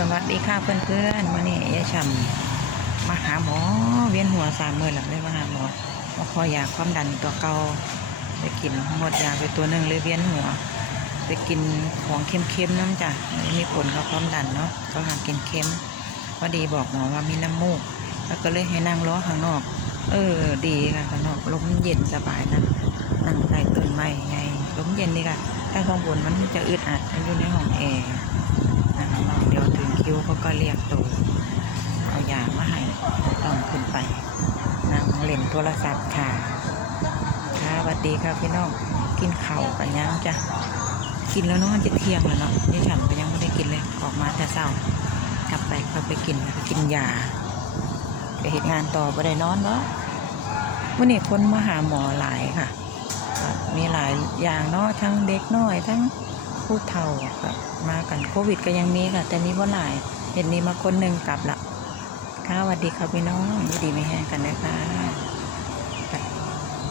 สวัสดีค่ะเพื่อนๆวันนี้ยายฉ่ำมาหาหมอเวียนหัวสามมื่นหลังเลยมาหาหมอมาขอยาความดันตัวเก่าไปกินหมดยาไปตัวหนึ่งเลยเวียนหัว ไปกินของเค็มๆน้ำจ้ะมีผลกับความดันเนาะก็หามกินเค็มพอดีบอกหมอว่ามีน้ำมูก แล้วก็เลยให้นั่งล้อข้างนอก เออดีค่ะข้างนอกลมเย็นสบายนะนั่งใต้ต้นไม้ไงลมเย็นดีค่ะถ้าข้างบนมันจะอึดอัดอยู่ในห้องแอร์ เขาก็เรียกตัวเอายามาให้ต้องขึ้นไปนั่งเล่นโทรศัพท์ค่ะค่ะสวัสดีค่ะพี่น้องกินข้าวกันยังจ้ะกินแล้วนาะมันจะเที่ยงแล้วเนาะนี่ฉันก็ยังไม่ได้กินเลยออกมาแต่เช้ากลับไปก็ไปกินกินยาไปเหตุงานต่อไปได้นอนเนาะวันนี้คนมาหาหมอหลายค่ะ มีหลายอย่างเนาะทั้งเด็กน้อยทั้ง ผู้เฒ่าก็มากันโควิดก็ยังมีค่ะ แต่มีว่าหลายเห็นมีมาคนหนึ่งกลับละค่ะสวัสดีค่ะพี่น้องยินดีไม่แห้งกันนะคะ